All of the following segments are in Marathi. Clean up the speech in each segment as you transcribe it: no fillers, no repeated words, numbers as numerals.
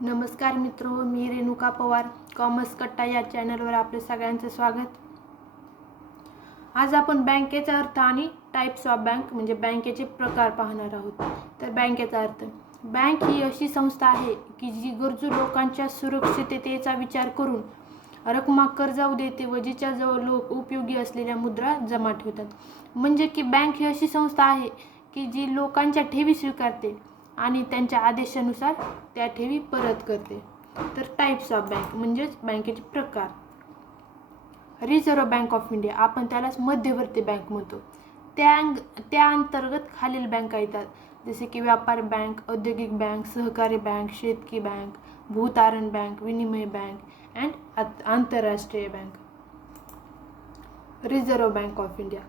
नमस्कार मित्रो, मी रेणुका पवार. कॉमर्स कट्टा या चॅनलवर आपले सगळ्यांचे स्वागत. आज आपण बँकेचा अर्थ आणि टाइप्स ऑफ बँक म्हणजे बँकेचे प्रकार पाहणार आहोत. तर बँकेचा अर्थ: बँक ही अशी संस्था आहे की जी गरजू लोकांच्या सुरक्षिततेचा विचार करून रकमा कर्जाऊ देते व जिच्याजवळ लोक उपयोगी असलेल्या मुद्रा जमा ठेवतात. म्हणजे की बँक ही अशी संस्था आहे की जी लोकांच्या ठेवी स्वीकारते आणि त्यांच्या आदेशानुसार त्या ठेवी परत करते. तर टाइप्स ऑफ बँक म्हणजेच बँकेचे प्रकार. रिझर्व्ह बँक ऑफ इंडिया, आपण त्यालाच मध्यवर्ती बँक म्हणतो. त्या अंतर्गत खालील बँका येतात, जसे की व्यापारी बँक, औद्योगिक बँक, सहकारी बँक, शेतकी बँक, भूतारण बँक, विनिमय बँक अँड आंतरराष्ट्रीय bank. Reserve bank of India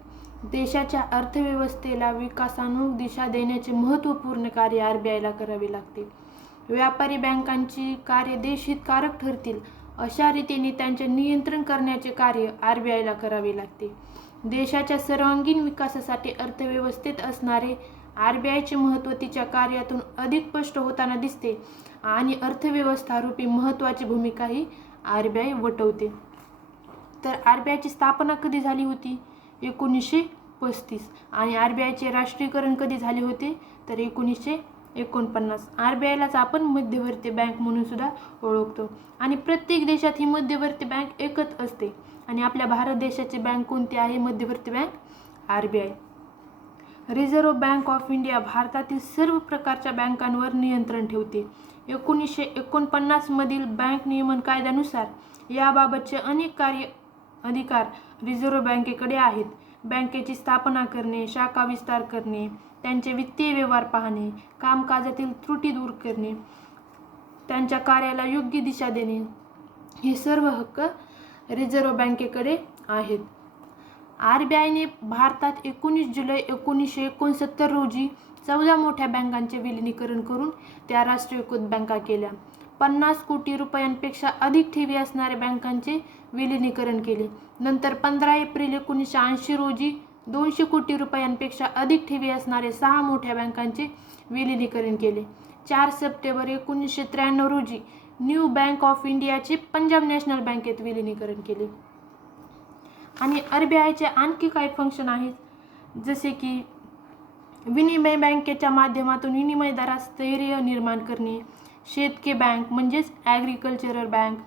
देशाच्या अर्थव्यवस्थेला विकासानुग दिशा देण्याचे महत्त्वपूर्ण कार्य आरबीआयला करावे लागते. व्यापारी बँकांची कार्य देशहितकारक ठरतील अशा रीतीने त्यांचे नियंत्रण करण्याचे कार्य आरबीआयला करावे लागते. देशाच्या सर्वांगीण विकासासाठी अर्थव्यवस्थेत असणारे आरबीआयचे महत्त्व तिच्या कार्यातून अधिक स्पष्ट होताना दिसते आणि अर्थव्यवस्था रूपी महत्त्वाची भूमिकाही आरबीआय वटवते. तर आरबीआयची स्थापना कधी झाली होती? 1935. आणि आरबीआयचे राष्ट्रीयकरण कधी झाले होते? तर 1949. आरबीआयलाच आपण मध्यवर्ती बँक म्हणून सुद्धा ओळखतो आणि प्रत्येक देशात ही मध्यवर्ती बँक एकच असते. आणि आपल्या भारत देशाची बँक कोणती आहे? मध्यवर्ती bank RBI. Reserve bank of India भारतातील सर्व प्रकारच्या बँकांवर नियंत्रण ठेवते. 1949 मधील बँक नियमन कायद्यानुसार याबाबतचे अनेक अधिकार रिझर्व्ह बँकेकडे आहेत. बँकेची स्थापना करणे, शाखा विस्तार करणे, त्यांचे वित्तीय व्यवहार पाहणे, कामकाजातील त्रुटी दूर करणे, त्यांच्या कार्याला योग्य दिशा देणे, हे सर्व हक्क रिझर्व्ह बँकेकडे आहेत. आरबीआयने भारतात 19 जुलै 1969 रोजी 14 मोठ्या बँकांचे विलिनीकरण करून त्या राष्ट्रीयकृत बँका केल्या. 50 कोटी रुपयांपेक्षा अधिक ठेवी असणाऱ्या बँकांचे विलिनीकरण केले. नंतर 15 एप्रिल 1980 रोजी 200 कोटी रुपयांपेक्षा अधिक ठेवी असणारे 6 मोठ्या बँकांचे विलिनीकरण केले. 4 सप्टेंबर 1993 रोजी न्यू बँक ऑफ इंडियाचे पंजाब नॅशनल बँकेत विलिनीकरण केले. आणि आरबीआयचे आणखी काही फंक्शन आहेत, जसे की विनिमय बँकेच्या माध्यमातून विनिमय दरात स्थैर्य निर्माण करणे, शेतकी बँक म्हणजेच ॲग्रिकल्चरल बँक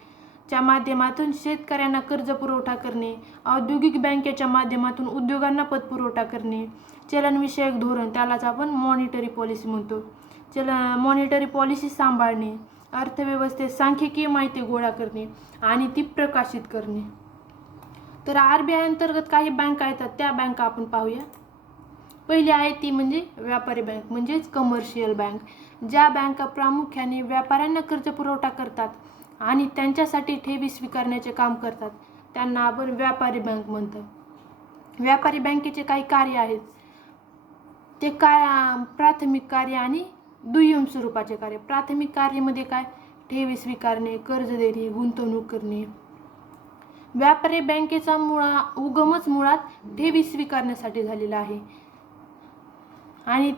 च्या माध्यमातून शेतकऱ्यांना कर्ज पुरवठा करणे, औद्योगिक बँकेच्या माध्यमातून उद्योगांना पतपुरवठा करणे, चलनविषयक धोरण त्यालाच आपण मॉनिटरी पॉलिसी म्हणतो, मॉनिटरी पॉलिसी सांभाळणे, अर्थव्यवस्थेत सांख्यिकीय माहिती गोळा करणे आणि ती प्रकाशित करणे. तर आरबीआय अंतर्गत काही बँका येतात, त्या बँका आपण पाहूया. पहिली आहे ती म्हणजे व्यापारी बँक म्हणजेच कमर्शियल बँक. ज्या बँका प्रामुख्याने व्यापाऱ्यांना कर्ज पुरवठा करतात आणि त्यांच्यासाठी ठेवी स्वीकारण्याचे काम करतात, त्यांना आपण व्यापारी बँक म्हणतात. व्यापारी बँकेचे काही कार्य आहेत, ते प्राथमिक कार्य आणि दुय्यम स्वरूपाचे कार्य. प्राथमिक कार्यामध्ये काय? ठेवी स्वीकारणे, कर्ज देणे, गुंतवणूक करणे. व्यापारी बँकेचा उगमच मुळात ठेवी स्वीकारण्यासाठी झालेला आहे आणि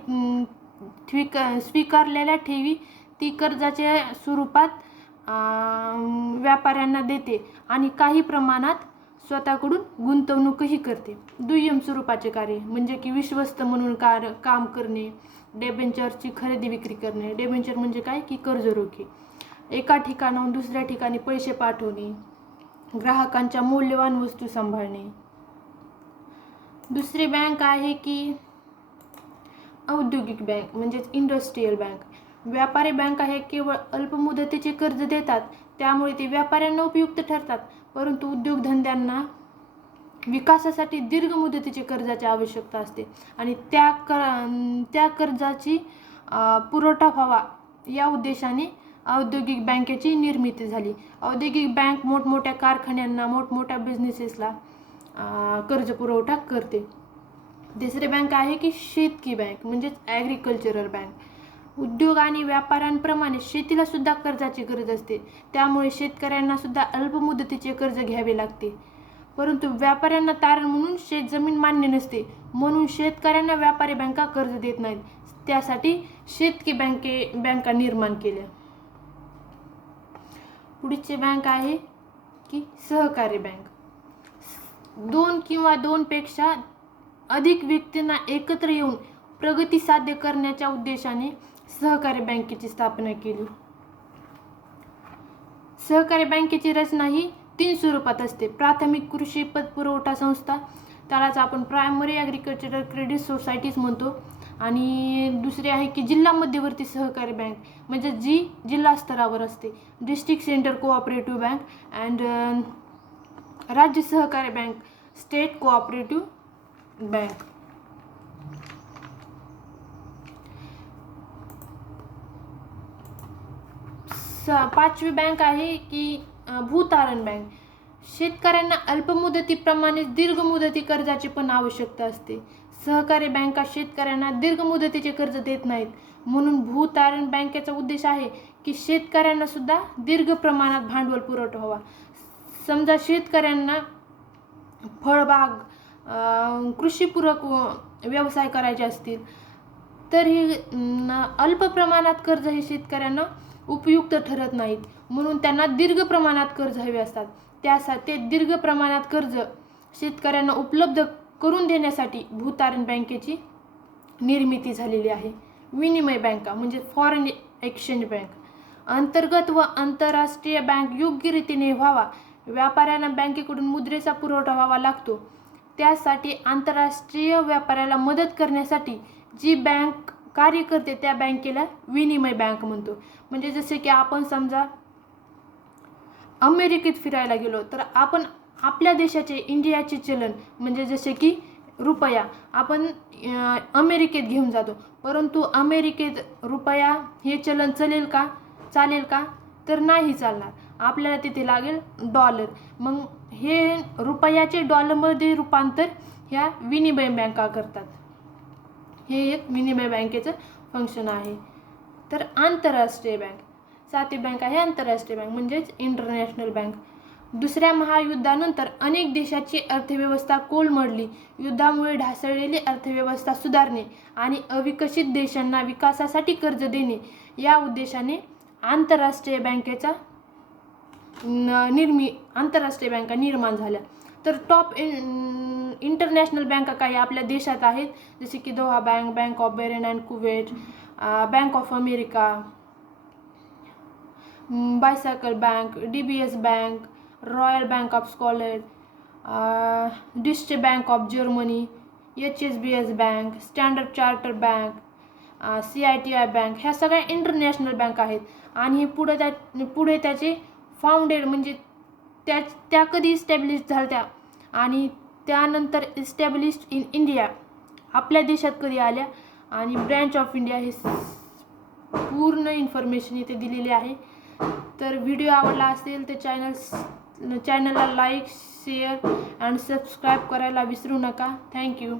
स्वीकारलेल्या ठेवी ती कर्जाच्या स्वरूपात व्यापाऱ्यांना देते आणि काही प्रमाणात स्वतःकडून गुंतवणूकही करते. दुय्यम स्वरूपाचे कार्य म्हणजे की विश्वस्त म्हणून काम करणे, डेबेंचरची खरेदी विक्री करणे. डेबेंचर म्हणजे काय? की कर्ज रोखे. एका ठिकाणाहून दुसऱ्या ठिकाणी पैसे पाठवणे, ग्राहकांच्या मौल्यवान वस्तू सांभाळणे. दुसरी बँक आहे की औद्योगिक बँक म्हणजेच इंडस्ट्रीयल बँक. व्यापारी बँका हे केवळ अल्पमुदतीचे कर्ज देतात, त्यामुळे ते व्यापाऱ्यांना उपयुक्त ठरतात. परंतु उद्योगधंद्यांना विकासासाठी दीर्घ मुदतीचे कर्जाची आवश्यकता असते आणि त्या कर्जाची पुरवठा व्हावा या उद्देशाने औद्योगिक बँकेची निर्मिती झाली. औद्योगिक बँक मोठमोठ्या कारखान्यांना, मोठमोठ्या बिझनेसेसला कर्ज पुरवठा करते. तिसरी बँक आहे की शेतकी बँक म्हणजेच ॲग्रिकल्चरल बँक. उद्योग आणि व्यापाऱ्यांप्रमाणे शेतीला सुद्धा कर्जाची गरज असते, त्यामुळे शेतकऱ्यांना सुद्धा अल्पमुदतीचे कर्ज घ्यावे लागते. परंतु व्यापाऱ्यांना तारण म्हणून शेतजमीन मान्य नसते, म्हणून शेतकऱ्यांना व्यापारी बँका कर्ज देत नाहीत. त्यासाठी शेतकी बँका निर्माण केल्या. पुढची बँक आहे की सहकारी बँक. 2 किंवा 2 पेक्षा अधिक व्यक्तींना एकत्र येऊन प्रगती साध्य करण्याच्या उद्देशाने सहकारी बँकेची स्थापना केली. सहकारी बँकेची रचना ही 3 स्वरूपात असते. प्राथमिक कृषी पतपुरवठा संस्था, त्यालाच आपण प्रायमरी ॲग्रिकल्चरल क्रेडिट सोसायटीज म्हणतो. आणि दुसरी आहे की जिल्हा मध्यवर्ती सहकारी बँक, म्हणजे जी जिल्हा स्तरावर असते. District centre cooperative bank and राज्य सहकारी बँक, स्टेट कोऑपरेटिव्ह बँक. पाचवी बँक आहे की भूतारण बँक. शेतकऱ्यांना अल्पमुदतीप्रमाणेच दीर्घ मुदती कर्जाची पण आवश्यकता असते. सहकारी बँका शेतकऱ्यांना दीर्घ मुदतीचे कर्ज देत नाहीत, म्हणून भूतारण बँकेचा उद्देश आहे की शेतकऱ्यांना सुद्धा दीर्घ प्रमाणात भांडवल पुरवठा व्हावा. समजा शेतकऱ्यांना फळबाग, कृषीपूरक व्यवसाय करायचे असतील तर हे अल्प प्रमाणात कर्ज हे शेतकऱ्यांना उपयुक्त ठरत नाहीत, म्हणून त्यांना दीर्घ प्रमाणात कर्ज हवे असतात. त्यासाठी ते दीर्घ प्रमाणात कर्ज शेतकऱ्यांना उपलब्ध करून देण्यासाठी भूतारण बँकेची निर्मिती झालेली आहे. विनिमय बँका म्हणजे फॉरेन एक्सचेंज बँक. अंतर्गत व आंतरराष्ट्रीय बँक योग्य रीतीने व्हावा. व्यापाऱ्यांना बँकेकडून मुद्रेचा पुरवठा व्हावा लागतो. त्यासाठी आंतरराष्ट्रीय व्यापाऱ्याला मदत करण्यासाठी जी बँक कार्य करते त्या बँकेला विनिमय बँक म्हणतो. म्हणजे जसे की आपण समजा अमेरिकेत फिरायला गेलो तर आपण आपल्या देशाचे इंडियाचे चलन म्हणजे जसे की रुपया आपण अमेरिकेत घेऊन जातो, परंतु अमेरिकेत रुपया हे चलन चालेल का तर नाही चालणार. आपल्याला तिथे लागेल डॉलर. मग हे रुपयाचे डॉलरमध्ये रूपांतर ह्या विनिमय बँका करतात. हे एक विनिमय बँकेचं फंक्शन आहे. तर आंतरराष्ट्रीय बँक, 7वी बँक आहे आंतरराष्ट्रीय बँक म्हणजेच इंटरनॅशनल बँक. दुसऱ्या महायुद्धानंतर अनेक देशाची अर्थव्यवस्था कोलमडली. युद्धामुळे ढासळलेली अर्थव्यवस्था सुधारणे आणि अविकसित देशांना विकासासाठी कर्ज देणे या उद्देशाने आंतरराष्ट्रीय बँका निर्माण झाल्या. तर टॉप इंटरनॅशनल बँका काही आपल्या देशात आहेत, जसे की Doha bank, bank of Bahrain and Kuwait, bank of America, bicycle bank, DBS bank, Royal bank of Scotland, Deutsche bank of Germany, HSBC bank, Standard Charter bank, CITI bank, ह्या सगळ्या इंटरनॅशनल बँक आहेत. आणि पुढे त्याचे फाउंडेड म्हणजे त्या कधी इस्टॅब्लिश झाल्या आणि त्यानंतर इस्टॅब्लिश्ड इन इंडिया आपल्या देशात कधी आल्या आणि ब्रँच ऑफ इंडिया हे पूर्ण इन्फॉर्मेशन इथे दिलेली आहे. तर व्हिडिओ आवडला असेल तर चॅनलला लाईक, शेअर अँड सबस्क्राईब करायला विसरू नका. थँक्यू.